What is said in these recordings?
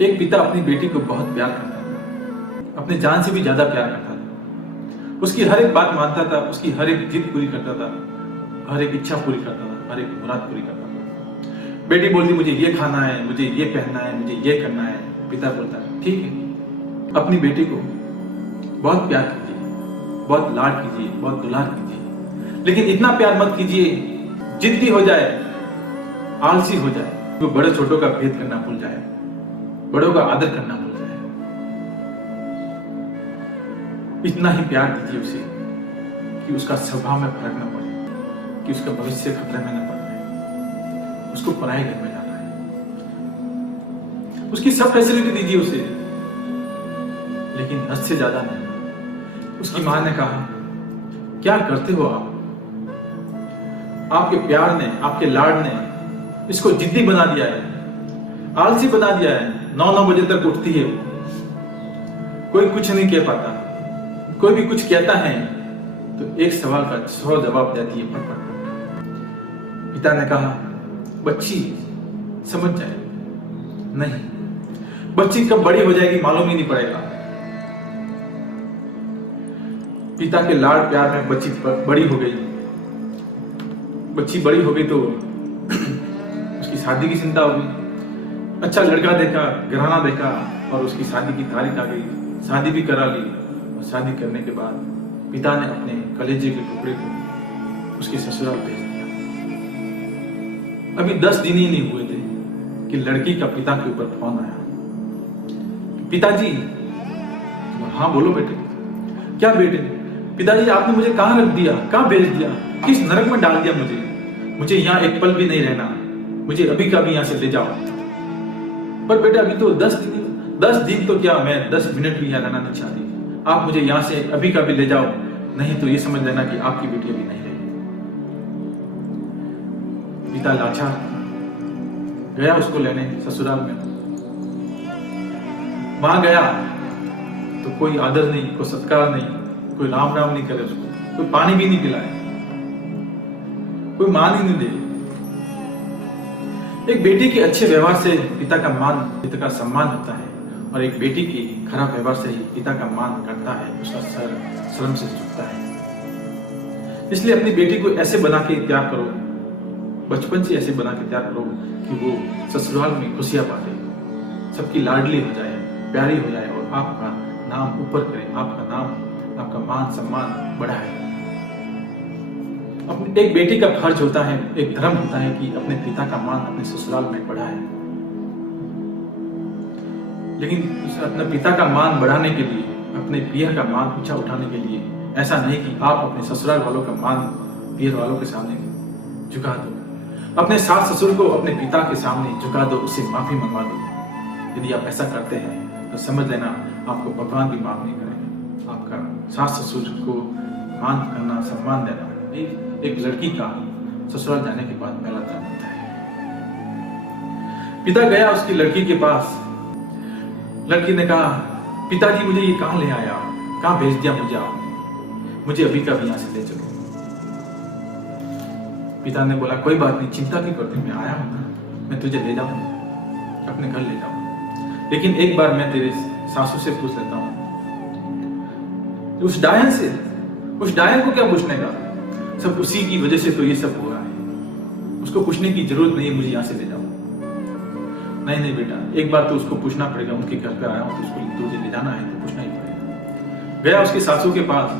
एक पिता अपनी बेटी को बहुत प्यार करता था, अपने जान से भी ज्यादा प्यार करता था। उसकी हर एक बात मानता था, उसकी हर एक जिद पूरी करता था, हर एक इच्छा पूरी करता था, हर एक मुराद पूरी करता था। बेटी बोलती मुझे ये खाना है, मुझे ये पहनना है, मुझे ये करना है। पिता बोलता है ठीक है। अपनी बेटी को बहुत प्यार कीजिए, बहुत लाड कीजिए, बहुत दुलार कीजिए, लेकिन इतना प्यार मत कीजिए जिद्दी हो जाए, आलसी हो जाए, वो बड़े छोटों का भेद करना भूल जाए, बड़ों का आदर करना भूल जाए। इतना ही प्यार दीजिए उसे कि उसका स्वभाव में फर्क न पड़े, कि उसका भविष्य खतरे में न पड़ जाए, उसको पराये घर में जाना है। उसकी सब फैसिलिटी दीजिए उसे, लेकिन हद से ज्यादा नहीं। उसकी मां ने कहा क्या करते हो आप? आपके प्यार ने, आपके लाड ने इसको जिद्दी बना दिया है, आलसी बना दिया है। 9 बजे तक उठती है वो, कोई कुछ नहीं कह पाता। कोई भी कुछ कहता है तो एक सवाल का 100 जवाब देती है, फट फट। पिता ने कहा बच्ची समझ जाए। नहीं, बच्ची कब बड़ी हो जाएगी मालूम ही नहीं पड़ेगा। पिता के लाड प्यार में बच्ची बड़ी हो गई। बच्ची बड़ी हो गई तो उसकी शादी की चिंता हो गई। अच्छा लड़का देखा, घराना देखा और उसकी शादी की तारीख आ गई। शादी भी करा ली और शादी करने के बाद पिता ने अपने कलेजे के टुकड़े को उसके ससुराल भेज दिया। अभी 10 दिन ही नहीं हुए थे कि लड़की का पिता के ऊपर फोन आया। पिताजी। हाँ बोलो बेटे। क्या बेटे? पिताजी आपने मुझे कहाँ रख दिया, कहाँ भेज दिया, किस नरक में डाल दिया मुझे यहाँ एक पल भी नहीं रहना, मुझे अभी का भी यहाँ से ले जाओ। पर बेटा अभी तो 10 दिन तो क्या, मैं 10 मिनट भी यहाँ रहना नहीं चाहती। आप मुझे यहाँ से अभी का भी ले जाओ, नहीं तो ये समझ लेना कि आपकी बेटी अभी नहीं रहेगी। पिता लाचार गया उसको लेने ससुराल में। वहां गया तो कोई आदर नहीं, कोई सत्कार नहीं, कोई राम राम नहीं करे उसको, कोई पानी भी नहीं पिलाए, कोई मान ही नहीं दे। एक बेटी के अच्छे व्यवहार से पिता का मान, पिता का सम्मान होता है, और एक बेटी की खराब व्यवहार से ही पिता का मान घटता है, उसका सर शर्म से झुकता है। इसलिए अपनी बेटी को ऐसे बना के तैयार करो, बचपन से ऐसे बना के तैयार करो कि वो ससुराल में खुशियां बांटे, सबकी लाडली हो जाए, प्यारी हो जाए और आपका नाम ऊपर करे, आपका नाम, आपका मान सम्मान बढ़ाए। अपनी एक बेटी का फर्ज होता है, एक धर्म होता है कि अपने पिता का मान अपने ससुराल में बढ़ाए। लेकिन अपने पिता का मान बढ़ाने के लिए, अपने पियर का मान ऊंचा उठाने के लिए ऐसा नहीं कि आप अपने ससुराल वालों का मान पियर वालों के सामने झुका दो। अपने सास ससुर को अपने पिता के सामने झुका दो, उससे माफी मंगवा दो। यदि आप ऐसा करते हैं तो समझ लेना आपको भगवान भी माफ नहीं करेंगे। आपका सास ससुर को मान करना, सम्मान देना एक लड़की का ससुराल जाने के बाद पहला धर्म होता है। पिता गया उसकी लड़की के पास। लड़की ने कहा पिताजी मुझे ये कहाँ ले आया, कहाँ भेज दिया मुझे आपने, मुझे अभी का भी यहाँ से ले चलो। पिता ने बोला कोई बात नहीं, चिंता क्यों करती, मैं आया हूं ना, मैं तुझे ले जाऊंगा, अपने घर ले जाऊंगा, लेकिन एक बार मैं तेरे सासू से पूछ लेता हूँ। उस डायन से, उस डायन को क्या पूछने का, सब उसी की वजह से तो ये सब हो रहा है, उसको पूछने की जरूरत नहीं है, मुझे यहाँ से ले जाओ। नहीं बेटा, एक बार तो उसको पूछना पड़ेगा, उनके घर पे आया हूँ तो उसको तुझे ले जाना है तो पूछना ही पड़ेगा। गया उसकी सासू के पास।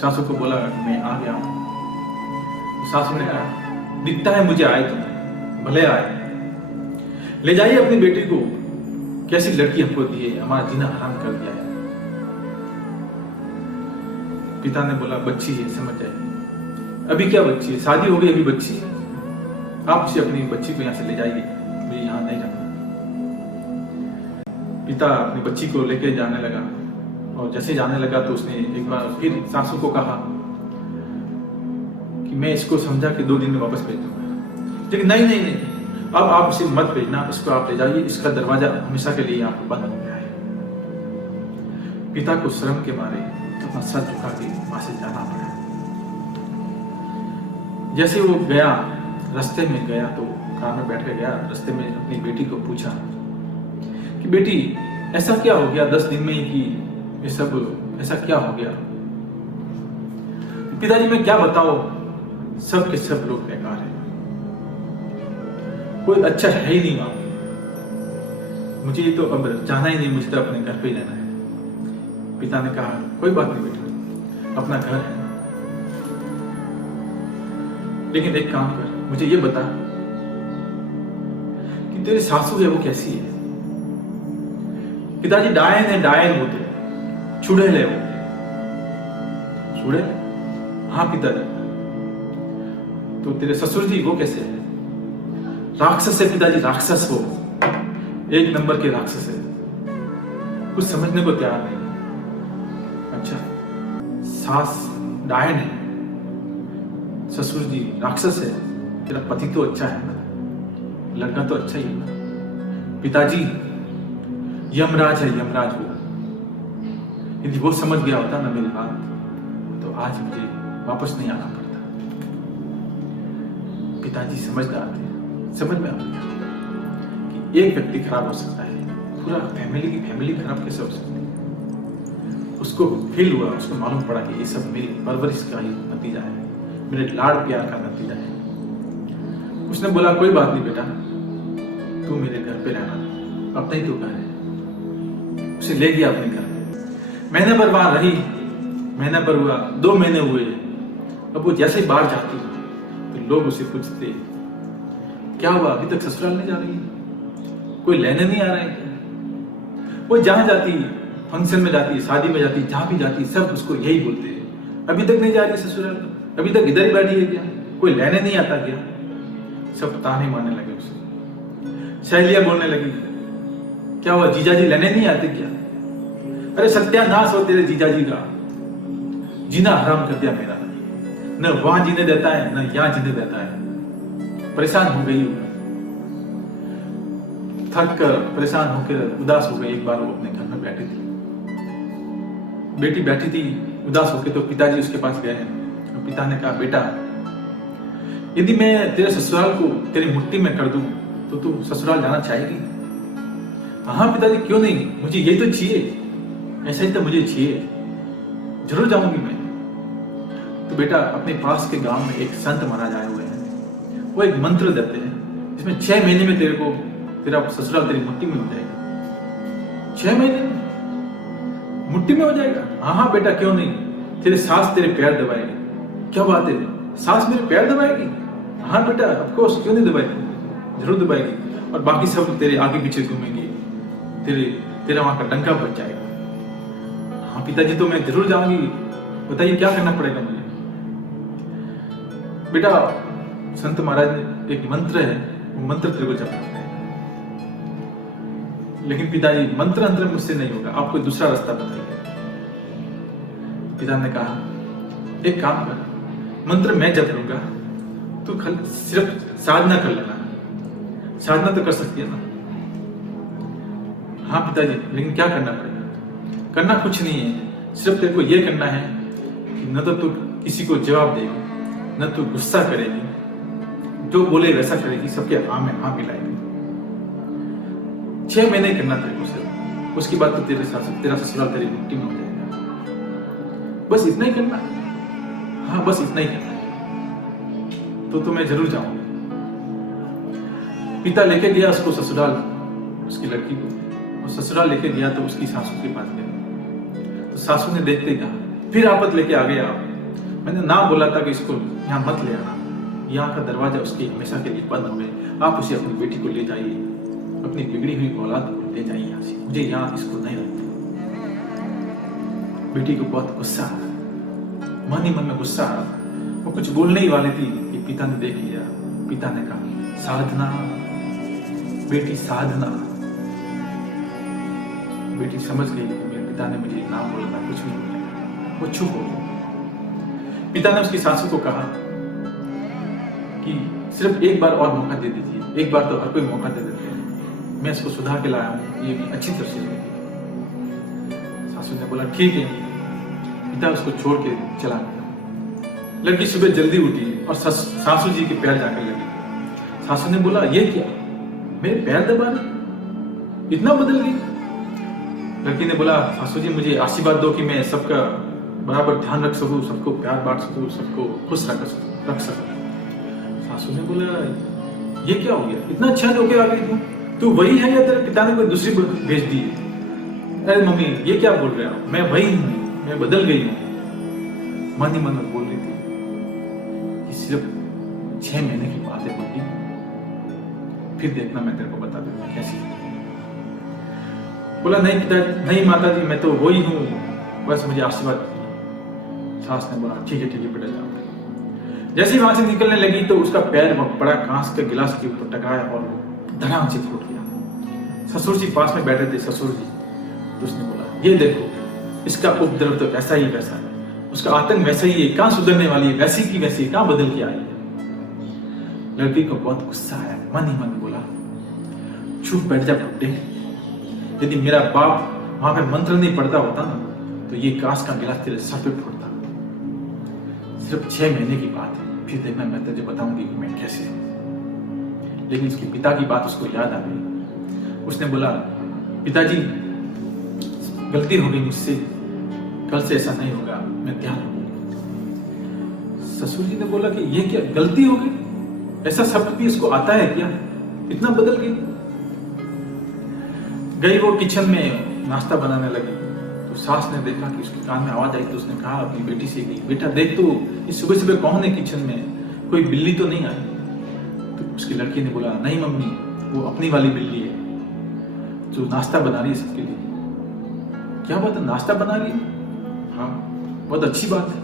सासू को बोला मैं आ गया हूँ। सासू ने कहा दिखता है मुझे आए तुम, भले आए, ले जाइए अपनी बेटी को, कैसी लड़की हमको दी है, हमारा जीना हराम कर दिया है। पिता ने बोला बच्ची है, समझ जाए। अभी क्या बच्ची है, शादी हो गई, अभी बच्ची है, आप उसे अपनी बच्ची को यहाँ से ले जाइए, मुझे यहाँ नहीं रहना। पिता अपनी बच्ची को लेके जाने लगा, और जैसे जाने लगा तो उसने एक बार फिर सासू को कहा कि मैं इसको समझा कि 2 दिन में वापस भेज दूंगा, लेकिन नहीं, अब आप इसे मत भेजना, इसको आप ले जाइए, इसका दरवाजा हमेशा के लिए आपको बंद हो गया है। पिता को शर्म के मारे अपना सर झुका के वहां से जाना पड़ा। जैसे वो गया, रास्ते में गया तो कार में बैठ के गया, रास्ते में अपनी बेटी को पूछा कि बेटी ऐसा क्या हो गया 10 दिन में ही कि ये सब ऐसा क्या हो गया? पिताजी मैं क्या बताओ, सब के सब लोग बेकार हैं, कोई अच्छा है ही नहीं वहां। मुझे तो अब जाना ही नहीं, मुझे तो अपने घर पे ही रहना है। पिता ने कहा कोई बात नहीं बेटा, अपना घर है, लेकिन एक काम कर, मुझे ये बता कि तेरी सासू है वो कैसी है? पिताजी डायन है, डायन होते, चुड़ैल है वो। चुड़ैल? हाँ पिताजी। तो तेरे ससुर जी वो कैसे है? राक्षस है पिताजी, राक्षस हो, 1 नंबर के राक्षस है, कुछ समझने को तैयार नहीं। अच्छा, सास डायन है, ससुर जी राक्षस है, तेरा पति तो अच्छा है ना, लड़का तो अच्छा ही है ना। पिताजी यमराज है, यमराज वो। यदि वो समझ गया होता ना मेरी बात, तो आज मुझे वापस नहीं आना पड़ता। पिताजी समझदार थे, समझ में आ गया कि एक व्यक्ति खराब हो सकता है, पूरा फैमिली की फैमिली खराब कैसे हो सकती है। उसको फील हुआ, उसको मालूम पड़ा कि ये सब मेरी परवरिश का ही नतीजा है, मेरे लाड प्यार का नतीजा है। उसने बोला कोई बात नहीं बेटा, तू मेरे घर पे रहना, अपना ही तो घर है। उसे ले गया अपने घर। महीने भर वहां रही, महीने पर हुआ, 2 महीने हुए। अब वो जैसे ही बाहर जाती तो लोग उसे पूछते क्या हुआ, अभी तक ससुराल नहीं जा रही, कोई लेने नहीं आ रहा है क्या? वो जहां जाती, फंक्शन में जाती, शादी में जाती, जहां भी जाती, सब उसको यही बोलते हैं, अभी तक नहीं जा रही ससुराल, अभी तक इधर ही बैठी है क्या, कोई लेने नहीं आता क्या? सब ताने मारने लगे उसे। सहेलियां बोलने लगी क्या हुआ, जीजाजी लेने नहीं आते क्या? अरे सत्यानाश हो तेरे जीजाजी का, जीना हराम कर दिया मेरा, न वहां जीने देता है न यहां जीने देता है। परेशान हो गई, थक कर परेशान होकर उदास हो गई। एक बार वो अपने घर में बैठी थी, बेटी बैठी थी उदास होकर, तो पिताजी उसके पास गए। पिता ने कहा बेटा यदि मैं तेरे ससुराल को तेरी मुट्ठी में कर दूं तो तू ससुराल जाना चाहेगी? हाँ पिताजी क्यों नहीं, मुझे यही तो चाहिए, ऐसा ही तो मुझे चाहिए, जरूर जाऊंगी मैं। तो बेटा अपने पास के गांव में एक संत महाराज आए हुए हैं, वो एक मंत्र देते हैं जिसमें 6 महीने में तेरे को तेरा ससुराल तेरी मुट्ठी में हो जाएगा। 6 महीने मुट्ठी में हो जाएगा? हाँ हाँ बेटा क्यों नहीं, तेरे सास तेरे पैर दबाएगी। क्या बात है, सास मेरे पैर दबाएगी? हाँ बेटा ऑफ कोर्स, क्यों नहीं दबाएगी, जरूर दबाएगी, और बाकी सब तेरे आगे पीछे घूमेंगे, तेरा वहां का डंका बच जाएगा। हाँ पिताजी तो मैं जरूर जाऊंगी, बताइए क्या करना पड़ेगा मुझे? बेटा संत महाराज ने एक मंत्र है, वो मंत्र तेरे को जपना है। लेकिन पिताजी मंत्र अंतर मुझसे नहीं होगा, आप कोई दूसरा रास्ता बताइए। पिता ने कहा एक काम कर, मंत्र मैं जप लूंगा, तू सिर्फ साधना कर लेना। साधना तो कर सकती है ना? हाँ पिताजी, लेकिन क्या करना पड़ेगा? करना कुछ नहीं है, सिर्फ तेरे को यह करना है कि न तो तू किसी को जवाब देगी, न तू गुस्सा करेगी, जो बोले वैसा करेगी, सबके हाँ में हाँ मिलाएगी। 6 महीने करना तेरे को सिर्फ, उसके बाद तो तेरा ससुराल तेरी मुट्ठी में हो जाएगा। बस इतना ही करना है। हाँ बस इतना ही करना है, तो मैं जरूर जाऊंगा। पिता लेके गया उसको ससुराल, उसकी लड़की को, और ससुराल लेके गया तो उसकी सासू के पास गया। तो सासू ने देखते कहा फिर आपत लेके आ गया, मैंने ना बोला था कि इसको यहाँ मत ले आना, यहाँ का दरवाजा उसके हमेशा के लिए बंद हो गए, आप उसे अपनी बेटी को ले जाइए, अपनी बिगड़ी हुई औलाद को ले जाइए यहाँ से, मुझे यहाँ इसको नहीं रखते। बेटी को बहुत गुस्सा आ, मन ही मन में गुस्सा आ, वो कुछ बोलने ही वाली थी कि पिता ने देख लिया। पिता ने कहा साधना बेटी साधना। बेटी समझ गई कि मेरे पिता ने मुझे नाम बोला था, कुछ नहीं बोला, वो चुप हो गई। पिता ने उसकी सासू को कहा कि सिर्फ एक बार और मौका दे दीजिए, एक बार तो हर कोई मौका दे देते हैं, मैं इसको सुधार के लाया हूँ, ये भी अच्छी तरह से। सासू ने बोला ठीक है। पिता उसको छोड़ के चला गया। लड़की सुबह जल्दी उठी और सासू जी के पैर जाकर लगी, सासू ने बोला, ये क्या, मेरे पैर दबा रहे, इतना बदल गई? लड़की ने बोला, सासू जी मुझे आशीर्वाद दो कि मैं सबका बराबर ध्यान रख सकूं, सबको प्यार बांट सकूं, सबको खुश रख सकूं। सासू ने बोला, ये क्या हो गया, इतना अच्छा होके आ गई तू वही है या तेरे पिता ने कोई दूसरी भेज दी है? अरे मम्मी ये क्या बोल रहे हो, मैं वही हूँ, मैं बदल गई हूँ। मन ही मन में बोल रही थी कि सिर्फ 6 महीने की बात है बुद्धि, फिर देखना मैं तेरे को बता दूंगा कैसी। बोला, नहीं पिता, नहीं माता जी, मैं तो वही हूँ, बस मुझे आशीर्वाद दीजिए। सास ने बोला, ठीक है बेटा जाओ। जैसे ही वहां से निकलने लगी तो उसका पैर बड़ा कांच के गिलास के ऊपर टकराया और धड़ाम से फूट गया। ससुर जी पास में बैठे थे, ससुर जी, तो उसने बोला, ये देखो इसका उपद्रव तो ऐसा ही वैसा है, उसका आतंक वैसा ही है, कहां सुधरने वाली है, वैसी की वैसी कहां बदल के आई है। लड़की को बहुत गुस्सा आया, मन ही मन बोला, चुप बैठ जा बुड्ढे, यदि मेरा बाप वहां पे मंत्र नहीं पढ़ता होता ना तो ये कांच का गिलास तेरे सर पे फूटता। सिर्फ 6 महीने की बात है, फिर देखना मैं तुझे बताऊंगी कि मैं कैसे हूं। लेकिन उसके पिता की बात उसको याद आ गई। उसने बोला, पिताजी गलती हो गई मुझसे, कल से ऐसा नहीं होगा, मैं ध्यान रखूंगी। ससुर जी ने बोला कि ये क्या गलती हो गई, ऐसा शब्द भी इसको आता है क्या, इतना बदल गई वो किचन में नाश्ता बनाने लगी। तो सास ने देखा कि उसके कान में आवाज आई, तो उसने कहा अपनी बेटी से कि बेटा देख तो इस सुबह सुबह कौन है किचन में, कोई बिल्ली तो नहीं आई? तो उसकी लड़की ने बोला, नहीं मम्मी, वो अपनी वाली बिल्ली है जो नाश्ता बना रही है सबके लिए। क्या बात है, नाश्ता बना रही है? हाँ बहुत अच्छी बात है।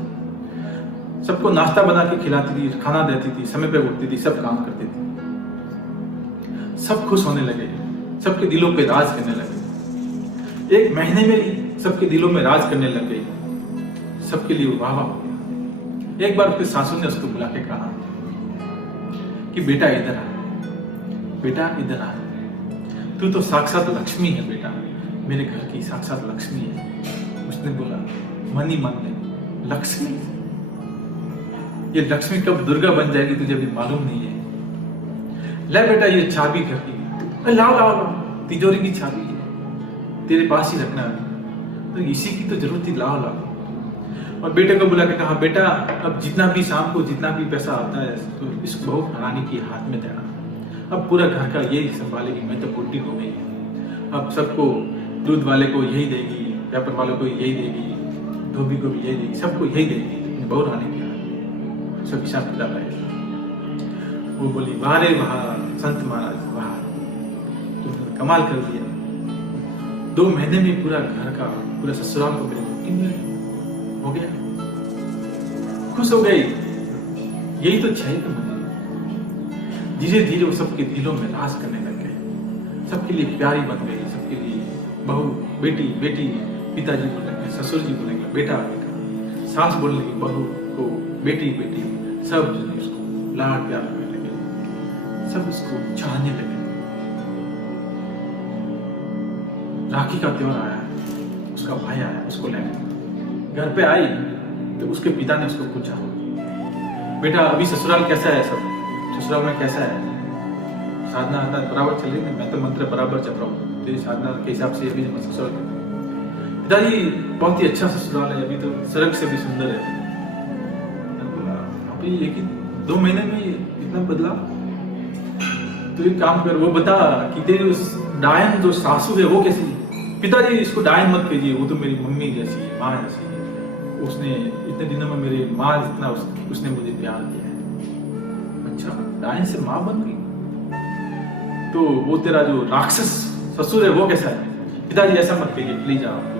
सबको नाश्ता बना के खिलाती थी, खाना देती थी, समय पे उठती थी, सब काम करती थी। सब खुश होने लगे, सबके दिलों पे राज करने लगे। 1 महीने में ही सबके दिलों में राज करने लग गई, सबके लिए वाह वाह हो गया। एक बार उसके सासू ने उसको बुला के कहा कि बेटा इधर आ, बेटा इधर आ, तू तो साक्षात लक्ष्मी है बेटा, मेरे घर की साक्षात लक्ष्मी है। उसने बोला मन ही मन में, लक्ष्मी, ये लक्ष्मी कब दुर्गा बन जाएगी तुझे भी मालूम नहीं है। ले बेटा ये चाबी घर की, लाओ तिजोरी की चाबी है, तेरे पास ही रखना है, तो इसी की तो जरूरत थी, लाओ। और बेटे को बुला के कहा, बेटा अब जितना भी शाम को जितना भी पैसा आता है तो इस बहू रानी के हाथ में देना, अब पूरा घर का यही संभालेगी, मैं तो बुढ़ी हो गई, अब सबको दूध वाले को यही देगी, पेपर वाले को यही देगी, धोबी को भी यही देगी, सबको यही देगी, बहू रानी के हाथ, सब हिसाब किताब है। वो बोली, वाह रे वाह संत महाराज, वाह तुमने कमाल कर दिया, 2 महीने में पूरा घर का पूरा ससुराल को मेरे मुट्ठी में हो गया, खुश हो गई। यही तो चाहिए था मुझे। धीरे धीरे वो सबके दिलों में राज करने लग गए, सबके लिए प्यारी बन गई, सबके लिए बहू बेटी बेटी, पिताजी बोलने लगे, ससुर जी बोलने लगे बेटा बेटा, सास बोलने लगी बहू को बेटी बेटी, सब उसको लाड प्यार करने लगे, सब उसको चाहने लगे। राखी का त्योहार आया, उसका भाई आया उसको लेने, घर पे आई तो उसके पिता ने उसको पूछा, बेटा अभी ससुराल कैसा है, सब ससुराल में कैसा है, साधना आता बराबर चल रही है? मैं तो मंत्र बराबर चल रहा हूँ, तेरी साधना के हिसाब से अभी ससुराल पिताजी बहुत ही अच्छा ससुराल है, अभी तो सड़क से भी सुंदर है। अभी लेकिन 2 महीने में इतना बदला, तो एक काम कर, वो बता कि तेरी उस डायन जो सासू है वो कैसी? पिताजी इसको डायन मत कीजिए, वो तो मेरी मम्मी जैसी है, माँ जैसी है, उसने इतने दिनों में मेरी माँ जितना उसने मुझे प्यार दिया है। अच्छा डायन से माँ बन गई, तो वो तेरा जो राक्षस ससुर है वो कैसा है? पिताजी ऐसा मत कहिए प्लीज, आप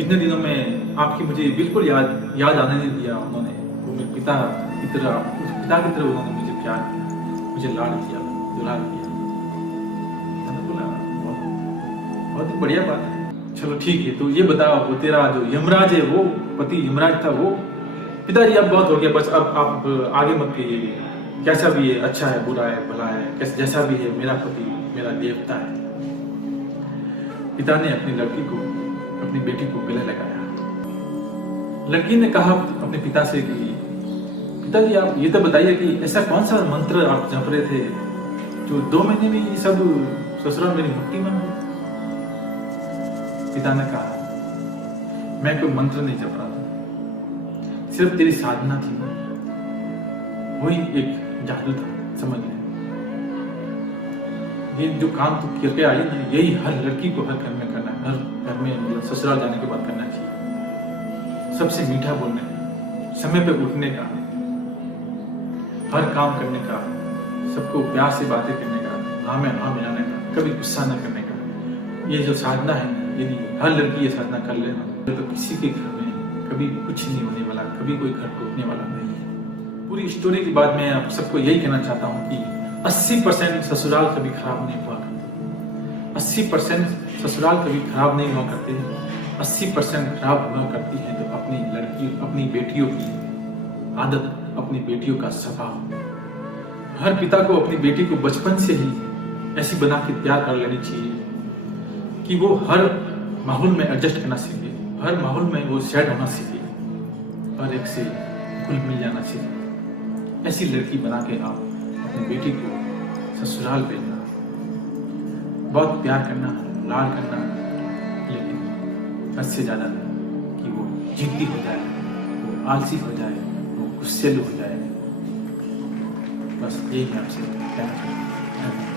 इतने दिनों में आपकी मुझे बिल्कुल याद आने नहीं दिया उन्होंने, वो मेरे पिता की तरह उन्होंने मुझे प्यार किया, मुझे लाड किया, दुलार किया। बहुत ही बढ़िया बात है, चलो ठीक है, तो ये बताओ वो तेरा जो यमराज है, वो पति यमराज था वो? पिताजी अब बहुत हो गया, बस अब आप आगे मत कहिए, कैसा भी है, अच्छा है बुरा है भला है, जैसा भी है, मेरा पति मेरा देवता है। पिता ने अपनी लड़की को, अपनी बेटी को गले लगाया। लड़की ने कहा अपने पिता से कि पिताजी आप ये तो बताइए कि ऐसा कौन सा मंत्र आप जप रहे थे जो 2 महीने में ये सब ससुराल मेरी मुट्ठी में हो। पिता ने कहा, मैं कोई मंत्र नहीं जप रहा था, सिर्फ तेरी साधना थी, वही एक जादू था, समझ ले। ये जो काम तू करके आई ना, यही हर लड़की को हर घर में करना है, हर घर में मतलब ससुराल जाने के बाद करना चाहिए। सबसे मीठा बोलने का, समय पे उठने का, हर काम करने का, सबको प्यार से बातें करने का, हाँ में हाँ मिलाने का, कभी गुस्सा न करने का। ये जो साधना है, यदि हर लड़की ये साधना कर ले तो किसी के घर में कभी कुछ नहीं होने वाला, कभी कोई घर टूटने वाला नहीं है। पूरी स्टोरी के बाद मैं आप सबको यही कहना चाहता हूँ कि 80% ससुराल कभी खराब नहीं हुआ करते, 80% ससुराल कभी खराब नहीं हुआ करते, 80% खराब हुआ करती है तो अपनी लड़की, अपनी बेटियों की आदत, अपनी बेटियों का स्वभाव। हर पिता को अपनी बेटी को बचपन से ही ऐसी बना के तैयार कर लेनी चाहिए कि वो हर माहौल में एडजस्ट करना सीखे, हर माहौल में वो सेट होना सीखे, हर एक से घुल मिल जाना सीखे। ऐसी लड़की बना के आप अपनी बेटी को ससुराल भेजना, बहुत प्यार करना, लाड करना, लेकिन हद से ज़्यादा नहीं कि वो जिद्दी हो जाए, वो आलसी हो जाए, वो गुस्सेलू हो जाए। बस यही मैं आपसे कहना चाहता हूँ।